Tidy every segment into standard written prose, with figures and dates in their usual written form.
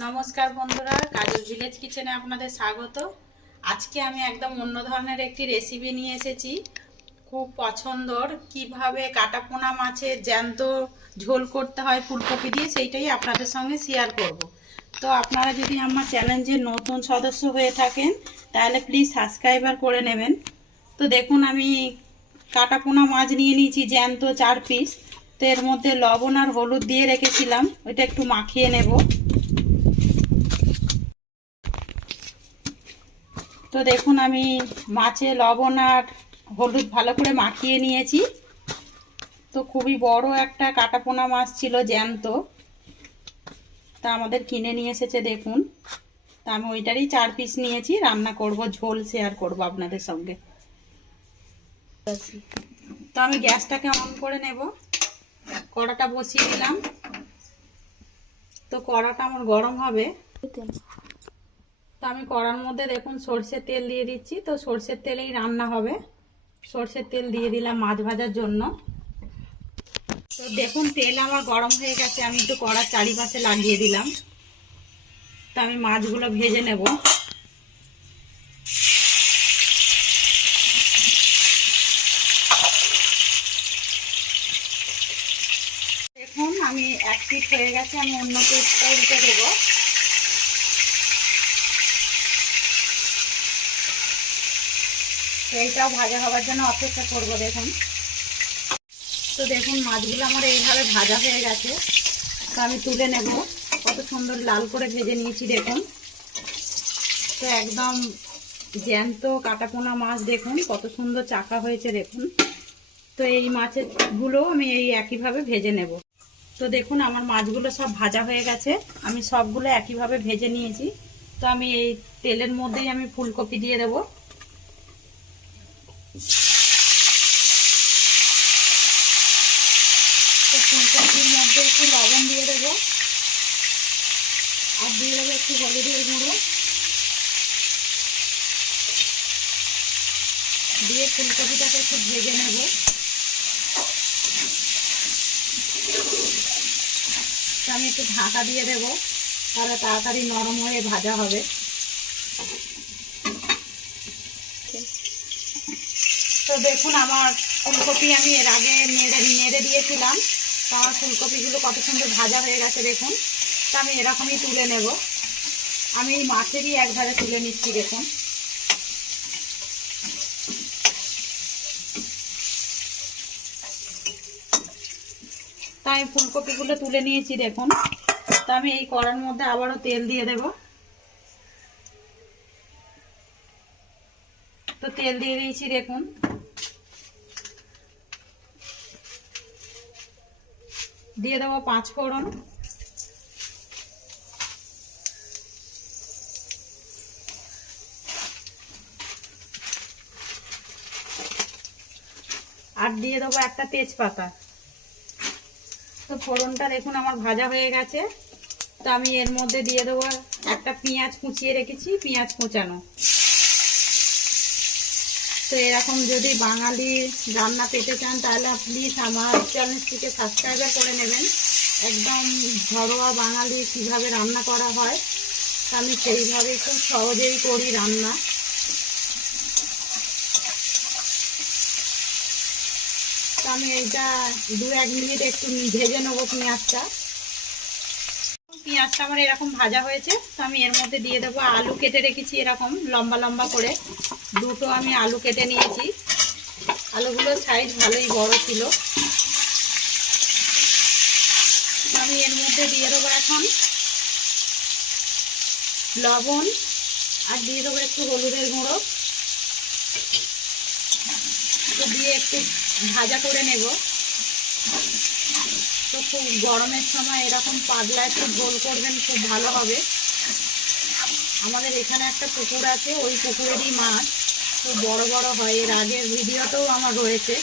নমস্কার বন্ধুরা, কাজল ভিলেজ কিচেনে আপনাদের স্বাগত। আজকে আমি একদম অন্য ধরনের একটি রেসিপি নিয়ে এসেছি। খুব পছন্দর কিভাবে কাটাপোনা মাছের জ্যান্ত ঝোল করতে হয় ফুলকপি দিয়ে, সেইটাই আপনাদের সঙ্গে শেয়ার করব। তো আপনারা যদি আমার চ্যানেলের নতুন সদস্য হয়ে থাকেন তাহলে প্লিজ সাবস্ক্রাইবার করে নেবেন। তো দেখুন, আমি কাটাপোনা মাছ নিয়ে নিয়েছি জ্যান্ত 4 পিস। তো এর মধ্যে লবণ আর হলুদ দিয়ে রেখেছিলাম, ওইটা একটু মাখিয়ে নেব। তো দেখুন, আমি মাছে লবণ আর হলুদ ভালো করে মাখিয়ে নিয়েছি। তো খুবই বড় একটা কাটাপোনা মাছ ছিল জ্যান্ত, তা আমাদের কিনে নিয়ে এসেছে দেখুন। তা আমি ওইটারই 4 পিস নিয়েছি, রান্না করব, ঝোল শেয়ার করব আপনাদের সঙ্গে। তো আমি গ্যাসটাকে অন করে নেব, কড়াটা বসিয়ে দিলাম। তো কড়াটা আমার গরম হবে। তো আমি কড়ার মধ্যে দেখুন সরষের তেল দিয়ে দিচ্ছি। তো সরষের তেলেই রান্না হবে। সরষের তেল দিয়ে দিলাম মাছ ভাজার জন্য। তো দেখুন, তেল আমার গরম হয়ে গেছে, আমি একটু কড়ার চারিপাশে লাগিয়ে দিলাম। তো আমি মাছগুলো ভেজে নেব। দেখুন, আমি 1 পিঠ হয়ে গেছে, আমি অন্য পিঠটা উল্টে দেবো। তো এইটাও ভাজা হওয়ার জন্য অপেক্ষা করব। দেখুন, তো দেখুন মাছগুলো আমার এইভাবে ভাজা হয়ে গেছে। তো আমি তুলে নেব। কত সুন্দর লাল করে ভেজে নিয়েছি দেখুন। তো একদম জ্যান্ত কাটাপোনা মাছ, দেখুন কত সুন্দর চাকা হয়েছে দেখুন। তো এই মাছের গুলো আমি এই একইভাবে ভেজে নেব। তো দেখুন, আমার মাছগুলো সব ভাজা হয়ে গেছে, আমি সবগুলো একইভাবে ভেজে নিয়েছি। তো আমি এই তেলের মধ্যেই আমি ফুলকপি দিয়ে দেব। তো ফুলকপির মধ্যে একটু লবণ দিয়ে দেবো, আর দিয়ে দেবো একটু হলুদের গুঁড়ো, দিয়ে ফুলকপিটাকে একটু ভেজে নেব। তো আমি একটু ঢাকা দিয়ে দেবো, তাহলে তাড়াতাড়ি নরম হয়ে ভাজা হবে। তো দেখুন, আমার ফুলকপি আমি এর আগে নেড়ে দিয়েছিলাম। তো আমার ফুলকপিগুলো কত সুন্দর ভাজা হয়ে গেছে দেখুন। তো আমি এরকমই তুলে নেব। আমি এই মাছেরই একবারে তুলে নিচ্ছি দেখুন। তো আমি ফুলকপিগুলো তুলে নিয়েছি দেখুন। তো আমি এই কড়ার মধ্যে আবারও তেল দিয়ে দেব। তো তেল দিয়ে দিয়েছি দেখুন। দিয়ে দেবো 5 ফোড়ন, আর দিয়ে দেবো একটা তেজপাতা। তো ফোড়নটা দেখুন আমার ভাজা হয়ে গেছে। তো আমি এর মধ্যে দিয়ে দেবো একটা পেঁয়াজ কুচিয়ে রেখেছি, পেঁয়াজ কুচানো। তো এরকম যদি বাঙালি রান্না পেতে চান তাহলে প্লিজ আমার চ্যানেলটিকে সাবস্ক্রাইবার করে নেবেন। একদম ঘরোয়া বাঙালি কীভাবে রান্না করা হয়, তা আমি সেইভাবেই খুব সহজেই করি রান্না। তো আমি এইটা 2-1 মিনিট একটু ভেজে নেবো পেঁয়াজটা। পেঁয়াজটা আমার এরকম ভাজা হয়েছে। তো আমি এর মধ্যে দিয়ে দেবো আলু কেটে রেখেছি, এরকম লম্বা লম্বা করে 2টো আমি আলু কেটে নিয়েছি। আলুগুলোর সাইজ ভালোই বড় ছিল। তো আমি এর মধ্যে দিয়ে দেবো এখন লবণ, আর দিয়ে দেবো একটু হলুদের গুঁড়ো। তো দিয়ে একটু ভাজা করে নেব। তো খুব গরমের সময় এরকম পাতলা একটু ঝোল করবেন, খুব ভালো হবে। আমাদের এখানে একটা পুকুর আছে, ওই পুকুরেরই মাছ, খুব বড় বড় হয়। এর আগের ভিডিওতেও আমার রয়েছে।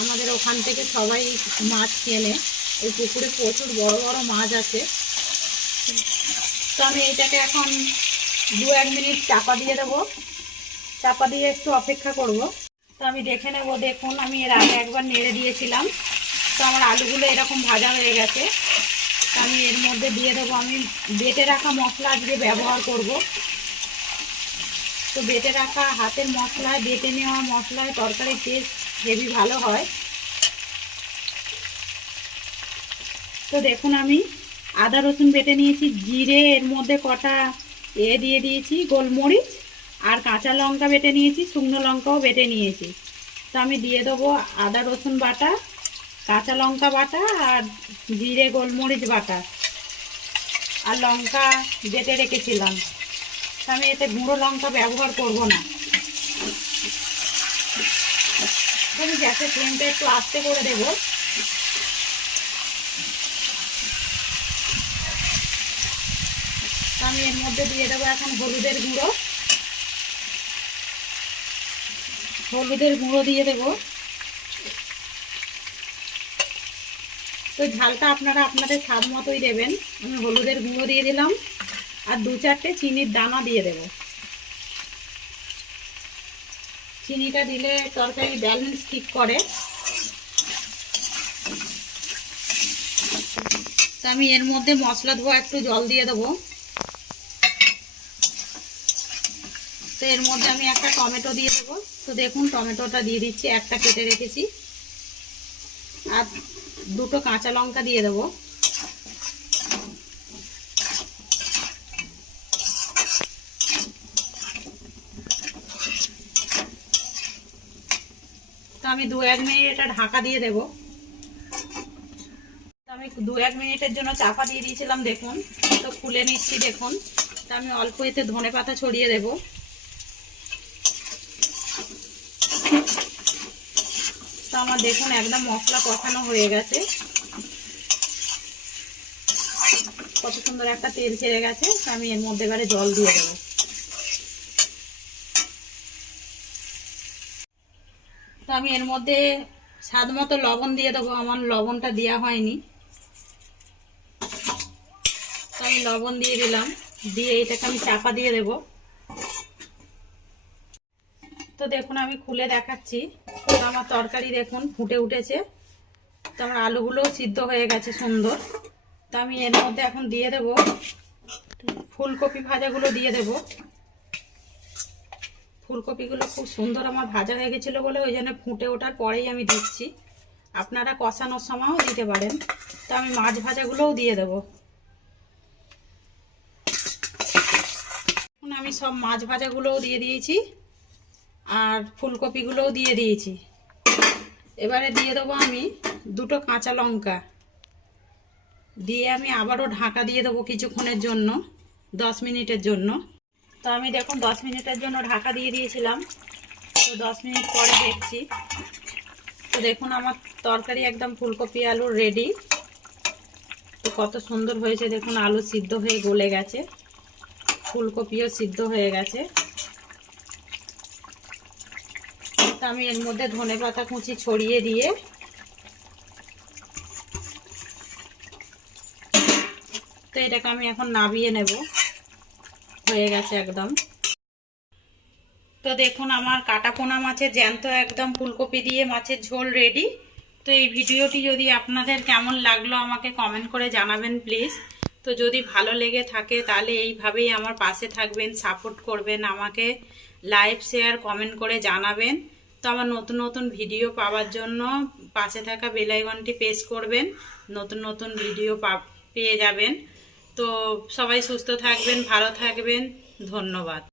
আমাদের ওখান থেকে সবাই মাছ কেনে, ওই পুকুরে প্রচুর বড় বড় মাছ আছে। তো আমি এইটাকে এখন 2-1 মিনিট চাপা দিয়ে দেবো। চাপা দিয়ে একটু অপেক্ষা করব। তো আমি দেখে নেব। দেখুন, আমি এর আগে একবার নেড়ে দিয়েছিলাম। তো আমার আলুগুলো এরকম ভাজা হয়ে গেছে। তো আমি এর মধ্যে দিয়ে দেবো আমি বেটে রাখা মশলা আজকে ব্যবহার করব। তো বেটে রাখা হাতের মশলায়, বেটে নেওয়া মশলায় তরকারির টেস্ট হেভি ভালো হয়। তো দেখুন আমি আদা রসুন বেটে নিয়েছি, জিরে এর মধ্যে কটা দিয়ে দিয়েছি, গোলমরিচ আর কাঁচা লঙ্কা বেটে নিয়েছি, শুকনো লঙ্কাও বেটে নিয়েছি। তো আমি দিয়ে দেবো আদা রসুন বাটা, কাঁচা লঙ্কা বাটা আর জিরে গোলমরিচ বাটা আর লঙ্কা বেটে রেখেছিলাম। তো আমি এতে গুঁড়ো লঙ্কা ব্যবহার করব না। আমি গ্যাসের ফ্লেমটা একটু আস্তে করে দেবো। আমি এর মধ্যে দিয়ে দেবো এখন হলুদের গুঁড়ো দিয়ে দেবো। তো ঝালটা আপনারা আপনাদের স্বাদ মতোই দেবেন। আমি হলুদের গুঁড়ো দিয়ে দিলাম আর 2-4টে চিনির দানা দিয়ে দেব। চিনিটা দিলে তরকারি ব্যালেন্স ঠিক করে। তো আমি এর মধ্যে মশলা ধোয়া একটু জল দিয়ে দেবো। তো এর মধ্যে আমি একটা টমেটো দিয়ে দেবো। তো দেখুন টমেটোটা দিয়ে দিচ্ছি, একটা কেটে রেখেছি, আর 2টো কাঁচা লঙ্কা দিয়ে দেবো। তো আমি 2-1 মিনিট এটা ঢাকা দিয়ে দেবো। তো আমি 2-1 মিনিটের জন্য চাপা দিয়ে দিয়েছিলাম, দেখুন। তো খুলে নিচ্ছি দেখুন। তো আমি অল্প এতে ধনেপাতা ছড়িয়ে দেবো। তো আমার দেখুন একদম মশলা কষানো হয়ে গেছে, কত সুন্দর একটা তেল ছেড়ে গেছে। তো আমি এর মধ্যে এবারে জল দিয়ে দেবো। তো আমি এর মধ্যে স্বাদ মতো লবণ দিয়ে দেবো, আমার লবণটা দেওয়া হয়নি। তো আমি লবণ দিয়ে দিলাম, দিয়ে এটাকে আমি চাপা দিয়ে দেবো। তো দেখুন আমি খুলে দেখাচ্ছি। তো আমার তরকারি দেখুন ফুটে উঠেছে। তো আমার আলুগুলোও সিদ্ধ হয়ে গেছে সুন্দর। তো আমি এর মধ্যে এখন দিয়ে দেব ফুলকপি ভাজাগুলো দিয়ে দেব। ফুলকপিগুলো খুব সুন্দর আমার ভাজা হয়ে গেছিলো বলে ওই জন্য ফুটে ওঠার পরেই আমি দিচ্ছি। আপনারা কষানোর সময়ও দিতে পারেন। তো আমি মাছ ভাজাগুলোও দিয়ে দেব। এখন আমি সব মাছ ভাজাগুলোও দিয়ে দিয়েছি আর ফুলকপিগুলোও দিয়ে দিয়েছি। এবারে দিয়ে দেবো আমি 2টো কাঁচা লঙ্কা দিয়ে আমি আবারও ঢাকা দিয়ে দেবো কিছুক্ষণের জন্য, 10 মিনিটের জন্য। তো আমি দেখুন 10 মিনিটের জন্য ঢাকা দিয়ে দিয়েছিলাম। তো 10 মিনিট পরে দেখছি। তো দেখুন আমার তরকারি একদম ফুলকপি আলু রেডি। তো কত সুন্দর হয়েছে দেখুন, আলু সিদ্ধ হয়ে গলে গেছে, ফুলকপিও সিদ্ধ হয়ে গেছে। তো আমি এর মধ্যে ধনেপাতা কুচি ছড়িয়ে দিয়ে তো এটাকে আমি এখন নামিয়ে নেব, হয়ে গেছে একদম। তো দেখুন আমার কাটা পোনা মাছের জ্যান্ত একদম ফুলকপি দিয়ে মাছের ঝোল রেডি। তো এই ভিডিওটি যদি আপনাদের কেমন লাগলো আমাকে কমেন্ট করে জানাবেন প্লিজ। তো যদি ভালো লেগে থাকে তাহলে এইভাবেই আমার পাশে থাকবেন, সাপোর্ট করবেন আমাকে, লাইক শেয়ার কমেন্ট করে জানাবেন। তো আমার নতুন নতুন ভিডিও পাওয়ার জন্য পাশে থাকা বেল আইকনটি প্রেস করবেন, নতুন নতুন ভিডিও পেয়ে যাবেন। তো সবাই সুস্থ থাকবেন, ভালো থাকবেন, ধন্যবাদ।